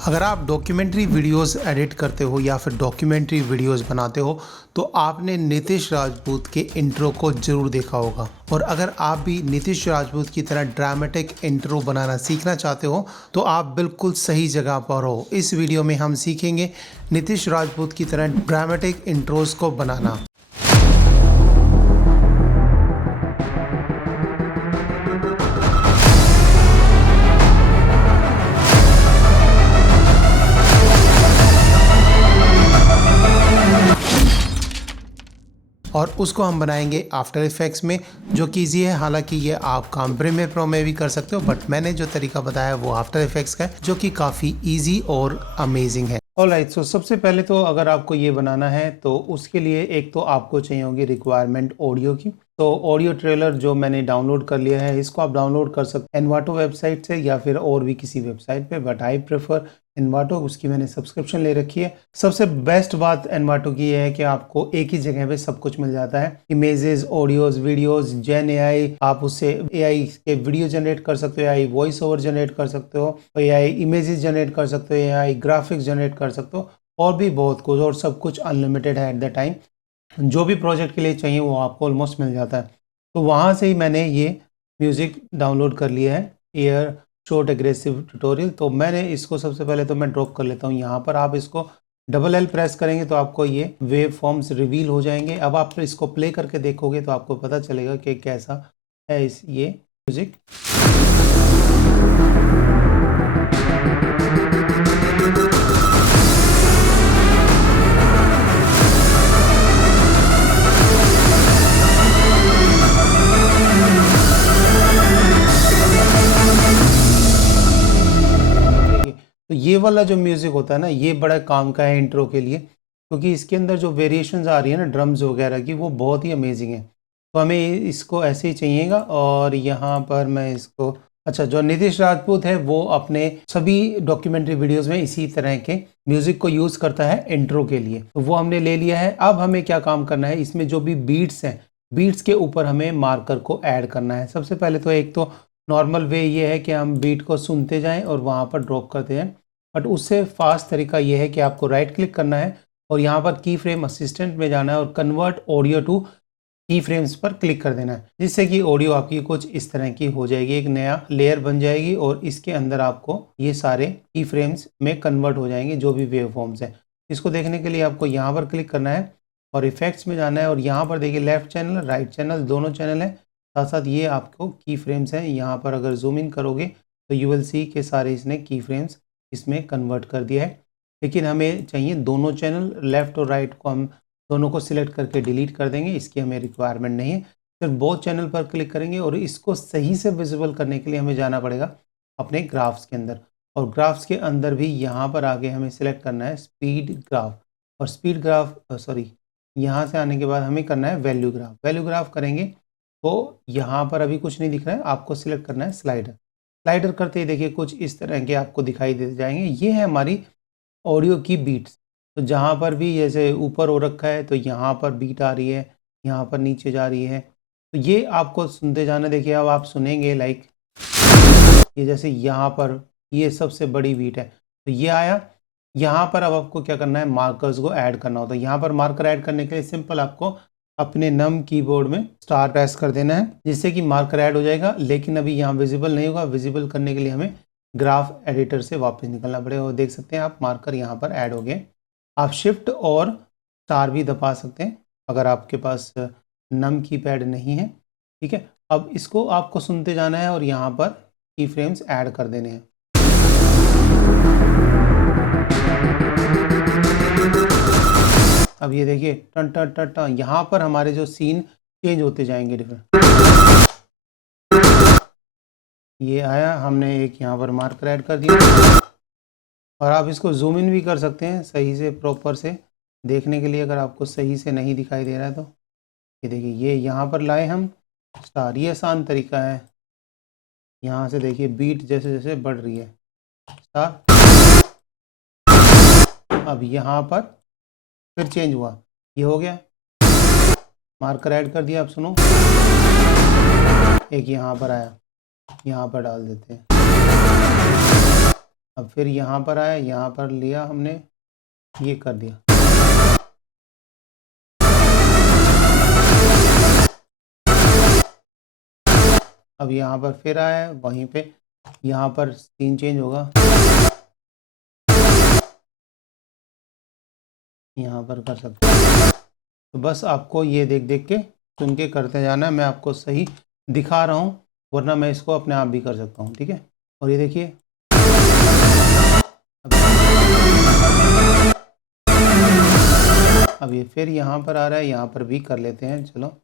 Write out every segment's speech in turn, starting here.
अगर आप documentary videos edit करते हो या फिर डॉक्यूमेंट्री वीडियोस बनाते हो तो आपने नीतीश राजपूत के इंट्रो को ज़रूर देखा होगा। और अगर आप भी नीतीश राजपूत की तरह ड्रामेटिक इंट्रो बनाना सीखना चाहते हो तो आप बिल्कुल सही जगह पर हो। इस वीडियो में हम सीखेंगे नीतीश राजपूत की तरह ड्रामेटिक इंट्रोज को बनाना। और उसको हम बनाएंगे आफ्टर इफेक्ट्स में, जो कि ईजी है। हालांकि ये आप काम प्रीमियर प्रो में भी कर सकते हो, बट मैंने जो तरीका बताया वो आफ्टर इफेक्ट्स का है, जो कि काफ़ी ईजी और अमेजिंग है। ऑलराइट, सो सबसे पहले तो अगर आपको ये बनाना है तो उसके लिए एक तो आपको चाहिए होगी रिक्वायरमेंट ऑडियो की। तो ऑडियो ट्रेलर जो मैंने डाउनलोड कर लिया है, इसको आप डाउनलोड कर सकते हैं एनवाटो वेबसाइट से या फिर और भी किसी वेबसाइट पे, बट आई प्रेफर एनवाटो। उसकी मैंने सब्सक्रिप्शन ले रखी है। सबसे बेस्ट बात एनवाटो की है कि आपको एक ही जगह पे सब कुछ मिल जाता है। इमेजेस, ऑडियोज, वीडियोज, जेन एआई, आप उससे एआई के वीडियो जनरेट कर सकते हो, एआई वॉइस ओवर जनरेट कर सकते हो, एआई इमेजेस जनरेट कर सकते हो, एआई ग्राफिक्स जनरेट कर सकते हो, और भी बहुत कुछ। और सब कुछ अनलिमिटेड है एट द टाइम। जो भी प्रोजेक्ट के लिए चाहिए वो आपको ऑलमोस्ट मिल जाता है। तो वहाँ से ही मैंने ये म्यूज़िक डाउनलोड कर लिया है, एयर शॉर्ट एग्रेसिव ट्यूटोरियल। तो मैंने इसको सबसे पहले तो मैं ड्रॉप कर लेता हूँ यहाँ पर। आप इसको डबल एल प्रेस करेंगे तो आपको ये वेव फॉर्म्स रिवील हो जाएंगे। अब आप इसको प्ले करके देखोगे तो आपको पता चलेगा कि कैसा है ये म्यूज़िक। तो ये वाला जो म्यूज़िक होता है ना, ये बड़ा काम का है इंट्रो के लिए, क्योंकि इसके अंदर जो वेरिएशंस आ रही है ना ड्रम्स वगैरह की, वो बहुत ही अमेजिंग है। तो हमें इसको ऐसे ही चाहिएगा। और यहाँ पर मैं इसको, अच्छा, जो नीतीश राजपूत है वो अपने सभी डॉक्यूमेंट्री वीडियोस में इसी तरह के म्यूज़िक को यूज़ करता है इंट्रो के लिए, तो वो हमने ले लिया है। अब हमें क्या काम करना है, इसमें जो भी बीट्स हैं, बीट्स के ऊपर हमें मार्कर को ऐड करना है। सबसे पहले तो एक तो नॉर्मल वे ये है कि हम बीट को सुनते जाएं और वहाँ पर ड्रॉप करते जाएं, बट उससे फास्ट तरीका ये है कि आपको राइट क्लिक करना है और यहाँ पर की फ्रेम असिस्टेंट में जाना है और कन्वर्ट ऑडियो टू की फ्रेम्स पर क्लिक कर देना है, जिससे कि ऑडियो आपकी कुछ इस तरह की हो जाएगी, एक नया लेयर बन जाएगी और इसके अंदर आपको ये सारे की फ्रेम्स में कन्वर्ट हो जाएंगे जो भी वेव फॉर्म्स हैं। इसको देखने के लिए आपको यहाँ पर क्लिक करना है और इफेक्ट्स में जाना है और यहाँ पर देखिए लेफ्ट चैनल, राइट चैनल, दोनों चैनल हैं। साथ साथ ये आपको की फ्रेम्स हैं। यहाँ पर अगर जूम इन करोगे तो यू विल सी के सारे इसने की फ्रेम्स इसमें कन्वर्ट कर दिया है। लेकिन हमें चाहिए दोनों चैनल, लेफ़्ट और राइट को हम दोनों को सिलेक्ट करके डिलीट कर देंगे, इसकी हमें रिक्वायरमेंट नहीं है। सिर्फ बोथ चैनल पर क्लिक करेंगे और इसको सही से विजिबल करने के लिए हमें जाना पड़ेगा अपने ग्राफ्स के अंदर। और ग्राफ्स के अंदर भी यहाँ पर आगे हमें सिलेक्ट करना है स्पीड ग्राफ, और स्पीड ग्राफ सॉरी, यहाँ से आने के बाद हमें करना है वैल्यू ग्राफ। वैल्यू ग्राफ करेंगे तो यहाँ पर अभी कुछ नहीं दिख रहा है, आपको सिलेक्ट करना है स्लाइडर। स्लाइडर करते ही देखिए कुछ इस तरह के आपको दिखाई दे जाएंगे। ये है हमारी ऑडियो की बीट्स। तो जहाँ पर भी जैसे ऊपर हो रखा है तो यहाँ पर बीट आ रही है, यहाँ पर नीचे जा रही है, तो ये आपको सुनते जाना। देखिए अब आप सुनेंगे लाइक ये, जैसे यहाँ पर ये सबसे बड़ी बीट है तो ये आया। यहाँ पर अब आपको क्या करना है, मार्कर्स को ऐड करना होता है। यहाँ पर मार्कर ऐड करने के लिए सिंपल आपको अपने नम कीबोर्ड में स्टार प्रेस कर देना है, जिससे कि मार्कर ऐड हो जाएगा। लेकिन अभी यहाँ विजिबल नहीं होगा। विजिबल करने के लिए हमें ग्राफ एडिटर से वापस निकलना पड़ेगा। और देख सकते हैं आप मार्कर यहाँ पर ऐड हो गए। आप शिफ्ट और स्टार भी दबा सकते हैं अगर आपके पास नम कीपैड नहीं है, ठीक है। अब इसको आपको सुनते जाना है और यहाँ पर की फ्रेम्स ऐड कर देने हैं। अब ये देखिए टन टन टन टन, यहाँ पर हमारे जो सीन चेंज होते जाएंगे डिफरेंट। ये आया, हमने एक यहाँ पर मार्कर ऐड कर दिया। और आप इसको जूम इन भी कर सकते हैं सही से, प्रॉपर से देखने के लिए, अगर आपको सही से नहीं दिखाई दे रहा है तो। ये देखिए ये यहाँ पर लाए हम स्टार, ये आसान तरीका है। यहाँ से देखिए बीट जैसे जैसे बढ़ रही है स्टार। अब यहाँ पर फिर चेंज हुआ, ये हो गया, मार्कर ऐड कर दिया। अब सुनो, एक यहाँ पर आया, यहाँ पर डाल देते हैं। अब फिर यहाँ पर आया, यहाँ पर लिया हमने, ये कर दिया। अब यहाँ पर फिर आया, वहीं पे यहाँ पर सीन चेंज होगा, यहाँ पर कर सकते हैं। तो बस आपको ये देख देख के सुन के करते जाना है, मैं आपको सही दिखा रहा हूँ, वरना मैं इसको अपने आप भी कर सकता हूँ, ठीक है। और ये देखिए, अब ये फिर यहाँ पर आ रहा है, यहाँ पर भी कर लेते हैं। चलो,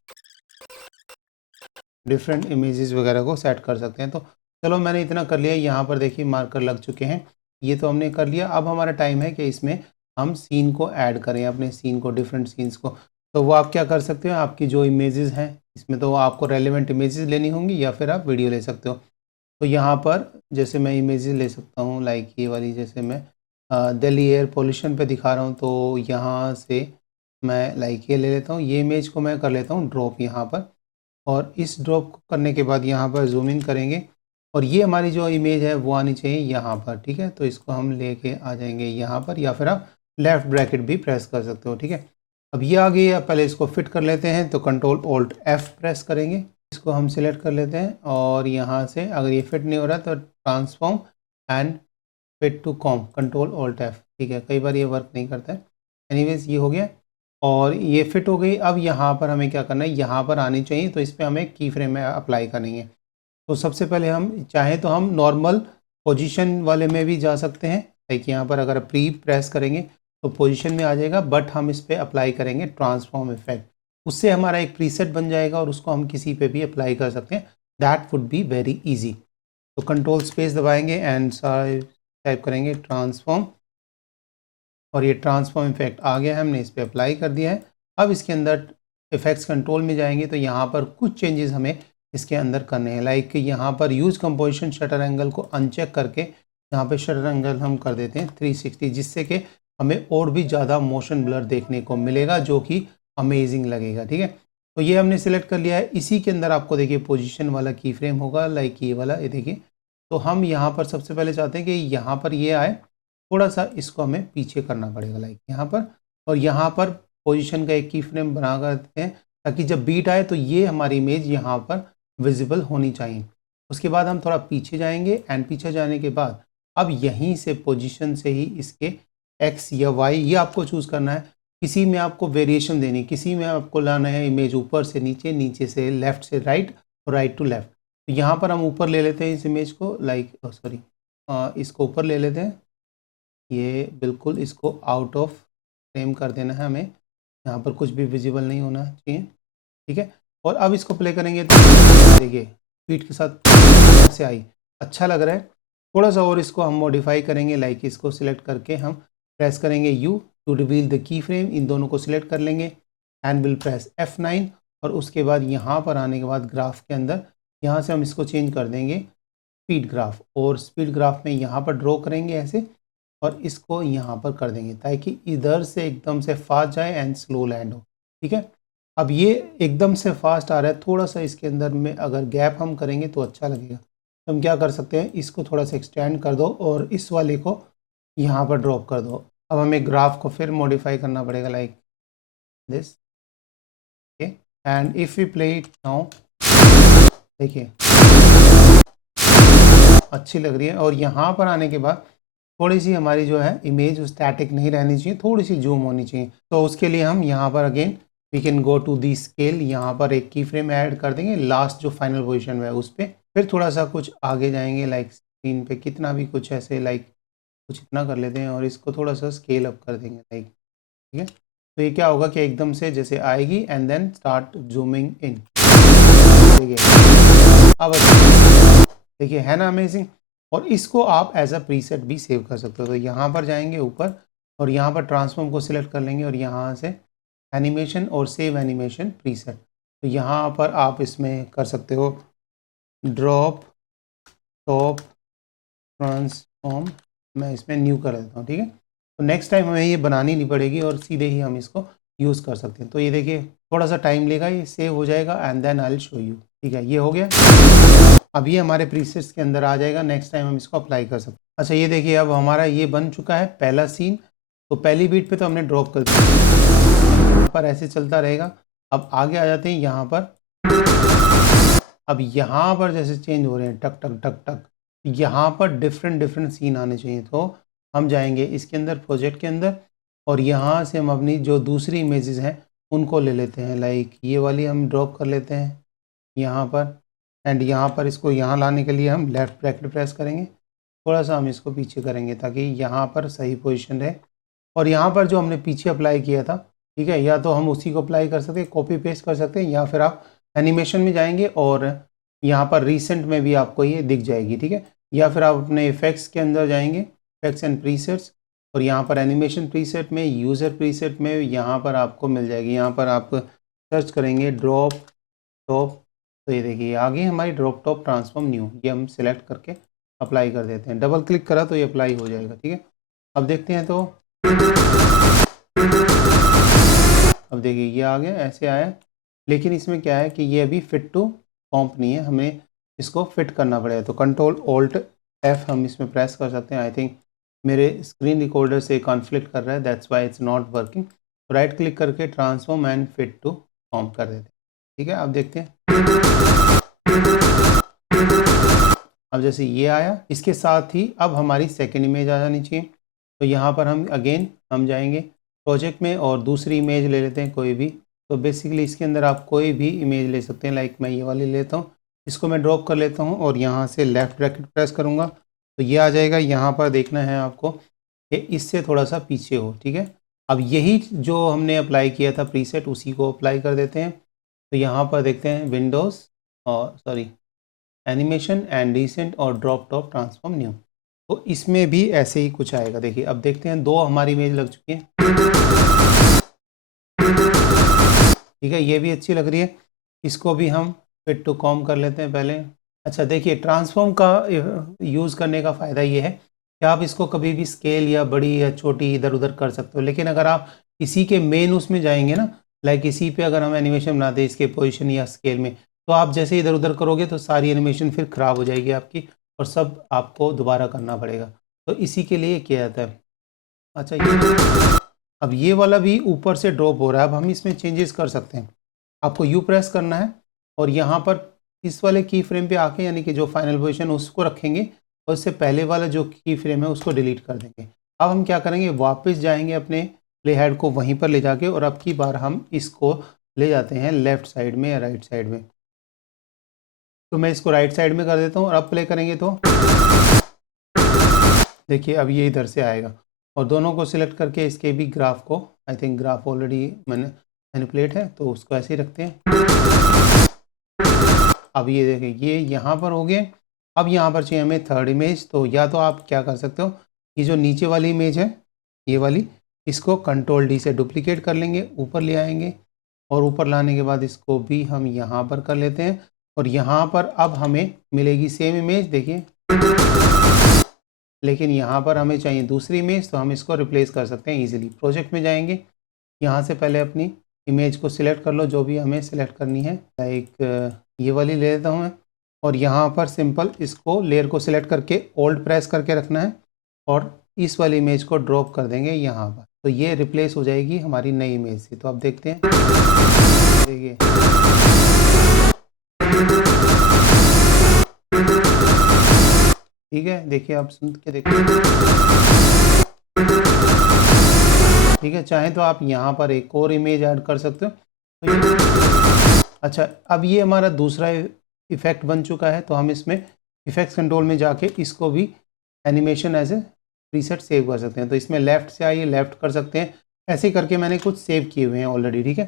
डिफरेंट इमेजेस वगैरह को सेट कर सकते हैं। तो चलो मैंने इतना कर लिया, यहाँ पर देखिए मार्कर लग चुके हैं, ये तो हमने कर लिया। अब हमारा टाइम है कि इसमें हम सीन को ऐड करें, अपने सीन को, डिफरेंट सीन्स को। तो वो आप क्या कर सकते हो, आपकी जो इमेजेस हैं इसमें तो आपको रेलिवेंट इमेजेस लेनी होंगी, या फिर आप वीडियो ले सकते हो। तो यहाँ पर जैसे मैं इमेजेस ले सकता हूँ, लाइक ये वाली, जैसे मैं दिल्ली एयर पोल्यूशन पे दिखा रहा हूँ, तो यहाँ से मैं लाइक ये ले लेता हूँ, ये इमेज को मैं कर लेता हूँ ड्रॉप यहाँ पर। और इस ड्रॉप को करने के बाद यहाँ पर जूम इन करेंगे, और ये हमारी जो इमेज है वो आनी चाहिए यहाँ पर, ठीक है। तो इसको हम लेके आ जाएंगे यहाँ पर, या फिर आप लेफ़्ट ब्रैकेट भी प्रेस कर सकते हो, ठीक है। अब ये आ गई है, पहले इसको फिट कर लेते हैं, तो कंट्रोल ऑल्ट एफ प्रेस करेंगे, इसको हम सिलेक्ट कर लेते हैं, और यहाँ से अगर ये फिट नहीं हो रहा तो transform and fit to comp, control alt F, ठीक है। कई बार ये वर्क नहीं करता है, एनीवेज ये हो गया और ये फिट हो गई। अब यहाँ पर हमें क्या करना है, यहाँ पर आनी चाहिए, तो इस पर हमें की फ्रेम में अप्लाई करनी है। तो सबसे पहले हम चाहें तो हम नॉर्मल पोजीशन वाले में भी जा सकते हैं, लाइक यहाँ पर अगर प्री प्रेस करेंगे तो पोजीशन में आ जाएगा, बट हम इस पर अप्लाई करेंगे ट्रांसफॉर्म इफेक्ट, उससे हमारा एक प्रीसेट बन जाएगा और उसको हम किसी पे भी अप्लाई कर सकते हैं। That would be very easy. तो कंट्रोल स्पेस दबाएंगे एंड टाइप करेंगे ट्रांसफॉर्म, और ये ट्रांसफॉर्म इफेक्ट आ गया है, हमने इस पर अप्लाई कर दिया है। अब इसके अंदर इफेक्ट्स कंट्रोल में जाएंगे, तो यहाँ पर कुछ चेंजेस हमें इसके अंदर करने हैं, लाइक यहाँ पर यूज़ कंपोजिशन शटर एंगल को अनचेक करके यहाँ पे शटर एंगल हम कर देते हैं 360, जिससे कि हमें और भी ज़्यादा मोशन ब्लर देखने को मिलेगा, जो कि अमेजिंग लगेगा, ठीक है। तो ये हमने सिलेक्ट कर लिया है। इसी के अंदर आपको देखिए पोजीशन वाला की फ्रेम होगा, लाइक ये वाला, ये देखिए। तो हम यहाँ पर सबसे पहले चाहते हैं कि यहाँ पर ये आए, थोड़ा सा इसको हमें पीछे करना पड़ेगा, लाइक यहाँ पर, और यहाँ पर पोजीशन का एक की फ्रेम बना कर देते हैं, ताकि जब बीट आए तो ये हमारी इमेज यहाँ पर विजिबल होनी चाहिए। उसके बाद हम थोड़ा पीछे जाएंगे, एंड पीछे जाने के बाद अब यहीं से पोजीशन से ही इसके एक्स या वाई ये आपको चूज़ करना है। किसी में आपको वेरिएशन देनी, किसी में आपको लाना है इमेज ऊपर से नीचे, नीचे से लेफ़्ट से राइट, और राइट टू लेफ़्ट। तो यहाँ पर हम ऊपर ले लेते हैं इस इमेज को, लाइक सॉरी इसको ऊपर ले लेते हैं, ये बिल्कुल इसको आउट ऑफ फ्रेम कर देना है हमें, यहाँ पर कुछ भी विजिबल नहीं होना चाहिए, ठीक है। और अब इसको प्ले करेंगे तो देखिए स्पीड के साथ से आई, अच्छा लग रहा है। थोड़ा सा और इसको हम मॉडिफाई करेंगे, लाइक इसको सिलेक्ट करके हम प्रेस करेंगे you to reveal the key frame, इन दोनों को सिलेक्ट कर लेंगे एंड विल प्रेस F9, और उसके बाद यहाँ पर आने के बाद ग्राफ के अंदर यहाँ से हम इसको चेंज कर देंगे स्पीड ग्राफ, और स्पीड ग्राफ में यहाँ पर ड्रॉ करेंगे ऐसे, और इसको यहाँ पर कर देंगे ताकि इधर से एकदम से फास्ट जाए एंड स्लो लैंड हो, ठीक है। अब ये एकदम से फास्ट आ रहा है, थोड़ा सा इसके अंदर में अगर गैप हम करेंगे तो अच्छा लगेगा। तो हम क्या कर सकते हैं, इसको थोड़ा सा एक्सटेंड कर दो और इस वाले को यहाँ पर ड्रॉप कर दो। अब हमें ग्राफ को फिर मॉडिफाई करना पड़ेगा, like this, okay. And if you play it now, देखिए अच्छी लग रही है। और यहाँ पर आने के बाद थोड़ी सी हमारी जो है इमेज स्टैटिक नहीं रहनी चाहिए, थोड़ी सी जूम होनी चाहिए। तो उसके लिए हम यहाँ पर again we can go to the scale, यहाँ पर एक की फ्रेम ऐड कर देंगे लास्ट जो फाइनल पोजीशन में है उस पर, फिर थोड़ा सा कुछ आगे जाएंगे, लाइक स्क्रीन पे कितना भी कुछ ऐसे, लाइक कुछ इतना कर लेते हैं, और इसको थोड़ा सा स्केल अप कर देंगे, लाइक, ठीक है। तो ये क्या होगा कि एकदम से जैसे आएगी and then start zooming in, देखिए अब देखिए है ना अमेजिंग। और इसको आप एज अ प्रीसेट भी सेव कर सकते हो। तो यहाँ पर जाएंगे ऊपर और यहाँ पर ट्रांसफॉर्म को सिलेक्ट कर लेंगे, और यहाँ से एनिमेशन और सेव एनिमेशन प्रीसेट, तो यहाँ पर आप इसमें कर सकते हो ड्रॉप टॉप ट्रांसफॉर्म, मैं इसमें न्यू कर देता हूँ, ठीक है। तो नेक्स्ट टाइम हमें ये बनानी नहीं पड़ेगी और सीधे ही हम इसको यूज़ कर सकते हैं। तो ये देखिए थोड़ा सा टाइम लेगा, ये सेव हो जाएगा and then I will show you, ठीक है। ये हो गया, अब ये हमारे प्रीसेट्स के अंदर आ जाएगा, नेक्स्ट टाइम हम इसको अप्लाई कर सकते हैं। अच्छा ये देखिए अब हमारा ये बन चुका है पहला सीन। तो पहली बीट पे तो हमने ड्रॉप कर दिया, यहाँ पर ऐसे चलता रहेगा। अब आगे आ जाते हैं यहाँ पर। अब यहाँ पर जैसे चेंज हो रहे हैं टक टक टक टक, यहाँ पर डिफरेंट डिफरेंट सीन आने चाहिए। तो हम जाएंगे इसके अंदर, प्रोजेक्ट के अंदर, और यहाँ से हम अपनी जो दूसरी इमेजेस हैं उनको ले लेते हैं। लाइक ये वाली हम ड्रॉप कर लेते हैं यहाँ पर, एंड यहाँ पर इसको यहाँ लाने के लिए हम लेफ़्ट ब्रैकेट प्रेस करेंगे। थोड़ा सा हम इसको पीछे करेंगे ताकि यहाँ पर सही पोजीशन रहे। और यहाँ पर जो हमने पीछे अप्लाई किया था, ठीक है, या तो हम उसी को अप्लाई कर सकते हैं, कॉपी पेस्ट कर सकते हैं, या फिर आप एनिमेशन में जाएंगे और यहाँ पर रिसेंट में भी आपको ये दिख जाएगी, ठीक है। या फिर आप अपने इफ़ेक्ट्स के अंदर जाएंगे, इफेक्ट्स एंड प्रीसेट्स, और यहाँ पर एनिमेशन प्रीसेट में, यूज़र प्रीसेट में यहाँ पर आपको मिल जाएगी। यहाँ पर आप सर्च करेंगे ड्रॉप टॉप, तो ये देखिए आगे हमारी ड्रॉप टॉप ट्रांसफॉर्म न्यू, ये हम सिलेक्ट करके अप्लाई कर देते हैं। डबल क्लिक करा तो ये अप्लाई हो जाएगा, ठीक है। अब देखते हैं, तो अब देखिए ये आ गया, ऐसे आया। लेकिन इसमें क्या है कि ये अभी फिट टू कॉम्प नहीं है, हमें इसको फिट करना पड़ेगा। तो कंट्रोल ऑल्ट एफ हम इसमें प्रेस कर सकते हैं। आई थिंक मेरे स्क्रीन रिकॉर्डर से कॉन्फ्लिक्ट कर रहा है, that's why it's not working. तो राइट क्लिक करके ट्रांसफॉर्म एंड फिट टू कॉम्प कर देते हैं, ठीक है। अब देखते हैं, अब जैसे ये आया, इसके साथ ही अब हमारी सेकेंड इमेज आ जानी चाहिए। तो यहाँ पर हम अगेन हम जाएंगे प्रोजेक्ट में और दूसरी इमेज ले लेते हैं कोई भी। तो बेसिकली इसके अंदर आप कोई भी इमेज ले सकते हैं। लाइक मैं ये वाली लेता हूँ, इसको मैं ड्रॉप कर लेता हूँ और यहाँ से लेफ़्ट ब्रैकेट प्रेस करूँगा तो ये आ जाएगा। यहाँ पर देखना है आपको कि इससे थोड़ा सा पीछे हो, ठीक है। अब यही जो हमने अप्लाई किया था प्रीसेट, उसी को अप्लाई कर देते हैं। तो यहाँ पर देखते हैं विंडोज़ और सॉरी एनिमेशन एंड रिसेंट और ड्रॉप टॉप ट्रांसफॉर्म न्यू। तो इसमें भी ऐसे ही कुछ आएगा। देखिए अब देखते हैं, दो हमारी इमेज लग चुकी है, ठीक है, ये भी अच्छी लग रही है। इसको भी हम फिट टू कॉम कर लेते हैं पहले। अच्छा देखिए, ट्रांसफॉर्म का यूज़ करने का फ़ायदा ये है कि आप इसको कभी भी स्केल या बड़ी या छोटी इधर उधर कर सकते हो। लेकिन अगर आप इसी के मेन उसमें जाएंगे ना, लाइक इसी पे अगर हम एनिमेशन बनाते हैं इसके पोजीशन या स्केल में, तो आप जैसे इधर उधर करोगे तो सारी एनिमेशन फिर ख़राब हो जाएगी आपकी और सब आपको दोबारा करना पड़ेगा। तो इसी के लिए किया जाता है। अच्छा ये अब ये वाला भी ऊपर से ड्रॉप हो रहा है। अब हम इसमें चेंजेस कर सकते हैं। आपको यू प्रेस करना है और यहाँ पर इस वाले की फ्रेम पे आके, यानी कि जो फाइनल पोजीशन उसको रखेंगे और इससे पहले वाला जो की फ्रेम है उसको डिलीट कर देंगे। अब हम क्या करेंगे, वापस जाएंगे अपने प्ले हेड को वहीं पर ले जाके, और अब की बार हम इसको ले जाते हैं लेफ़्ट साइड में या राइट साइड में। तो मैं इसको राइट साइड में कर देता हूँ और अब प्ले करेंगे तो देखिए अब ये इधर से आएगा। और दोनों को सिलेक्ट करके इसके भी ग्राफ को, आई थिंक ग्राफ ऑलरेडी मैंने मैनिपुलेट है तो उसको ऐसे ही रखते हैं। अब ये देखिए ये यहाँ पर हो गए। अब यहाँ पर चाहिए हमें थर्ड इमेज। तो या तो आप क्या कर सकते हो, ये जो नीचे वाली इमेज है ये वाली, इसको कंट्रोल डी से डुप्लीकेट कर लेंगे, ऊपर ले आएंगे और ऊपर लाने के बाद इसको भी हम यहाँ पर कर लेते हैं। और यहाँ पर अब हमें मिलेगी सेम इमेज, देखिए, लेकिन यहाँ पर हमें चाहिए दूसरी इमेज। तो हम इसको रिप्लेस कर सकते हैं इजीली। प्रोजेक्ट में जाएंगे, यहाँ से पहले अपनी इमेज को सिलेक्ट कर लो जो भी हमें सिलेक्ट करनी है। लाइक ये वाली ले लेता हूँ मैं, और यहाँ पर सिंपल इसको लेयर को सिलेक्ट करके ओल्ड प्रेस करके रखना है और इस वाली इमेज को ड्रॉप कर देंगे यहाँ पर। तो ये रिप्लेस हो जाएगी हमारी नई इमेज से। तो अब देखते हैं, देखिए ठीक है, देखिए आप सुन के देखिए, ठीक है। चाहे तो आप यहाँ पर एक और इमेज ऐड कर सकते हो। तो ये अच्छा, अब ये हमारा दूसरा इफेक्ट बन चुका है। तो हम इसमें इफेक्ट्स कंट्रोल में जाके इसको भी animation as a preset save कर सकते हैं। तो इसमें लेफ़्ट से आइए, लेफ़्ट कर सकते हैं। ऐसे करके मैंने कुछ सेव किए हुए हैं ऑलरेडी, ठीक है।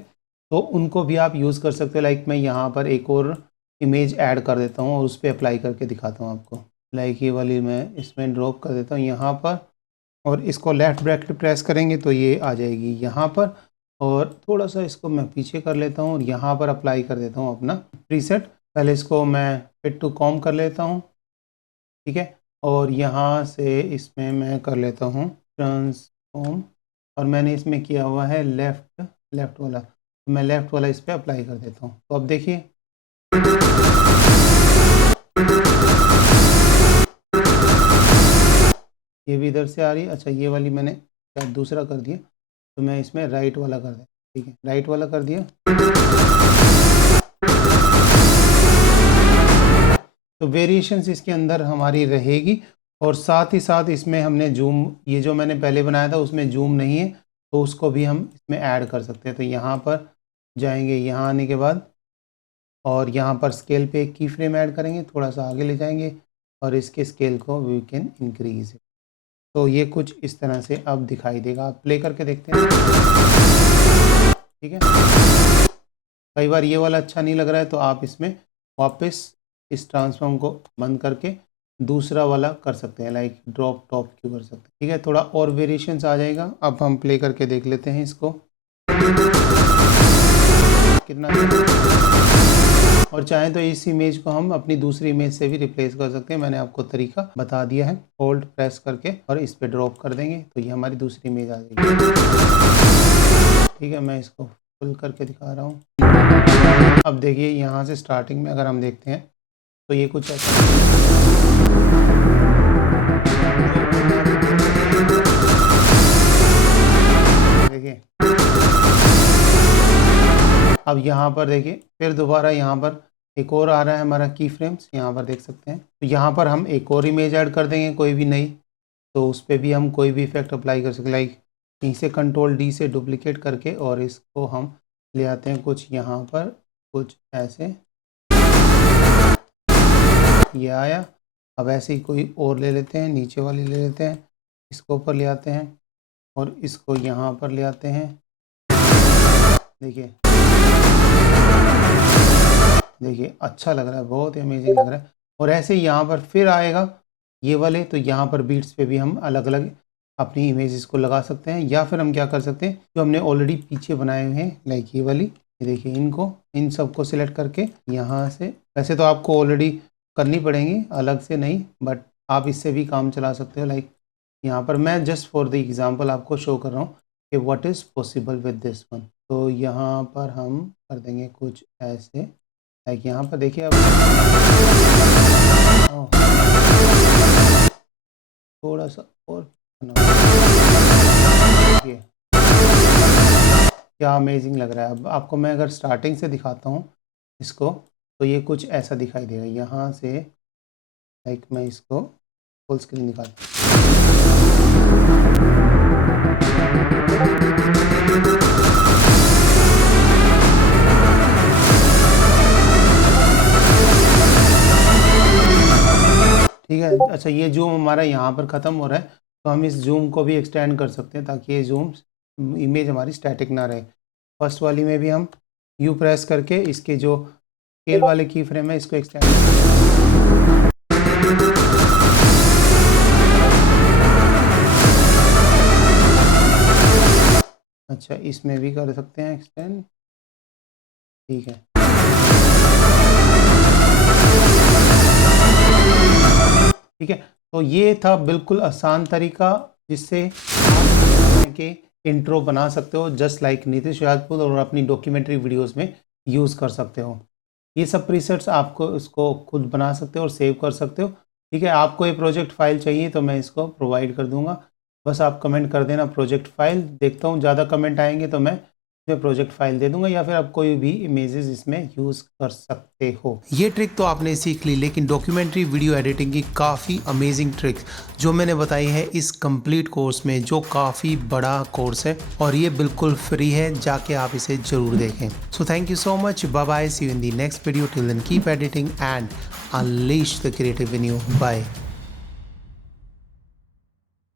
तो उनको भी आप यूज़ कर सकते हो। लाइक मैं यहाँ पर एक और इमेज ऐड कर देता हूँ और उस पर अप्लाई करके दिखाता हूँ आपको। लाइक ये वाली मैं इसमें ड्रॉप कर देता हूँ यहाँ पर, और इसको लेफ़्ट ब्रैकेट प्रेस करेंगे तो ये आ जाएगी यहाँ पर। और थोड़ा सा इसको मैं पीछे कर लेता हूँ और यहाँ पर अप्लाई कर देता हूँ अपना प्रीसेट। पहले इसको मैं फिट टू कॉम कर लेता हूँ, ठीक है। और यहाँ से इसमें मैं कर लेता हूँ ट्रांसफॉर्म, और मैंने इसमें किया हुआ है लेफ़्ट वाला, तो मैं लेफ़्ट वाला इस पर अप्लाई कर देता हूँ। तो अब देखिए ये भी इधर से आ रही है। अच्छा ये वाली मैंने शायद दूसरा कर दिया, तो मैं इसमें राइट वाला कर दिया। ठीक है, राइट वाला कर दिया। तो वेरिएशंस इसके अंदर हमारी रहेगी। और साथ ही साथ इसमें हमने जूम, ये जो मैंने पहले बनाया था उसमें जूम नहीं है, तो उसको भी हम इसमें ऐड कर सकते हैं। तो यहाँ पर जाएंगे, यहाँ आने के बाद और यहाँ पर स्केल पे एक की फ्रेम ऐड करेंगे, थोड़ा सा आगे ले जाएंगे और इसके स्केल को वी कैन इंक्रीज। तो ये कुछ इस तरह से अब दिखाई देगा। आप प्ले करके देखते हैं। ठीक है, कई बार ये वाला अच्छा नहीं लग रहा है तो आप इसमें वापस इस ट्रांसफॉर्म को बंद करके दूसरा वाला कर सकते हैं, लाइक ड्रॉप टॉप क्यों कर सकते हैं। ठीक है, थोड़ा और वेरिएशंस आ जाएगा। अब हम प्ले करके देख लेते हैं इसको कितना। और चाहें तो इस इमेज को हम अपनी दूसरी इमेज से भी रिप्लेस कर सकते हैं। मैंने आपको तरीका बता दिया है। होल्ड प्रेस करके और इस पे ड्रॉप कर देंगे तो ये हमारी दूसरी इमेज आ जाएगी। ठीक है, मैं इसको फुल करके दिखा रहा हूँ। अब देखिए यहाँ से स्टार्टिंग में अगर हम देखते हैं तो ये कुछ ऐसा देखिए। अब यहाँ पर देखिए फिर दोबारा यहाँ पर एक और आ रहा है हमारा की फ्रेम्स, यहाँ पर देख सकते हैं। तो यहाँ पर हम एक और इमेज ऐड कर देंगे कोई भी नई, तो उस पर भी हम कोई भी इफेक्ट अप्लाई कर सकते। लाइक यहीं से कंट्रोल डी से डुप्लीकेट करके और इसको हम ले आते हैं कुछ यहाँ पर, कुछ ऐसे, ये आया। अब ऐसे ही कोई और ले लेते हैं, नीचे वाली ले लेते हैं, इसको ऊपर ले आते हैं और इसको यहाँ पर ले आते हैं। देखिए देखिए अच्छा लग रहा है, बहुत ही अमेजिंग लग रहा है। और ऐसे ही यहाँ पर फिर आएगा ये वाले, तो यहाँ पर बीट्स पे भी हम अलग अलग अपनी इमेजेस को लगा सकते हैं। या फिर हम क्या कर सकते हैं, जो हमने ऑलरेडी पीछे बनाए हुए हैं लाइक ये वाली, ये देखिए, इनको इन सबको सिलेक्ट करके यहाँ से, वैसे तो आपको ऑलरेडी करनी पड़ेंगी अलग से नहीं, बट आप इससे भी काम चला सकते हो। लाइक यहाँ पर मैं जस्ट फॉर द एग्जांपल आपको शो कर रहा हूँ कि what is possible with this one. तो यहाँ पर हम कर देंगे कुछ ऐसे, लाइक यहाँ पर देखिए अब थोड़ा सा और ये क्या अमेजिंग लग रहा है। अब आपको मैं अगर स्टार्टिंग से दिखाता हूँ इसको, तो ये कुछ ऐसा दिखाई देगा। यहाँ से लाइक मैं इसको फुल स्क्रीन निकालता हूँ। ठीक है, अच्छा ये जूम हमारा यहाँ पर ख़त्म हो रहा है, तो हम इस जूम को भी एक्सटेंड कर सकते हैं ताकि ये जूम इमेज हमारी स्टैटिक ना रहे। फर्स्ट वाली में भी हम यू प्रेस करके इसके जो स्केल वाले की फ्रेम है इसको एक्सटेंड। अच्छा इसमें भी कर सकते हैं एक्सटेंड। ठीक है, ठीक है, तो ये था बिल्कुल आसान तरीका जिससे आप के इंट्रो बना सकते हो जस्ट लाइक नीतीश राजपूत और अपनी डॉक्यूमेंट्री वीडियोस में यूज़ कर सकते हो। ये सब प्रीसेट्स आपको इसको खुद बना सकते हो और सेव कर सकते हो। ठीक है, आपको ये प्रोजेक्ट फाइल चाहिए तो मैं इसको प्रोवाइड कर दूंगा, बस आप कमेंट कर देना प्रोजेक्ट फाइल। देखता हूँ ज़्यादा कमेंट आएंगे तो मैं इसमें प्रोजेक्ट फाइल दे दूंगा, या फिर आप कोई भी इमेजेस इसमें यूज़ कर सकते हो। ये ट्रिक तो आपने सीख ली, लेकिन डॉक्यूमेंट्री वीडियो एडिटिंग की काफ़ी अमेजिंग ट्रिक्स जो मैंने बताई है इस कंप्लीट कोर्स में, जो काफ़ी बड़ा कोर्स है और ये बिल्कुल फ्री है, जाके आप इसे ज़रूर देखें। So thank you so much, bye bye, see you in the next video, till then keep editing and unleash the creative in you, bye.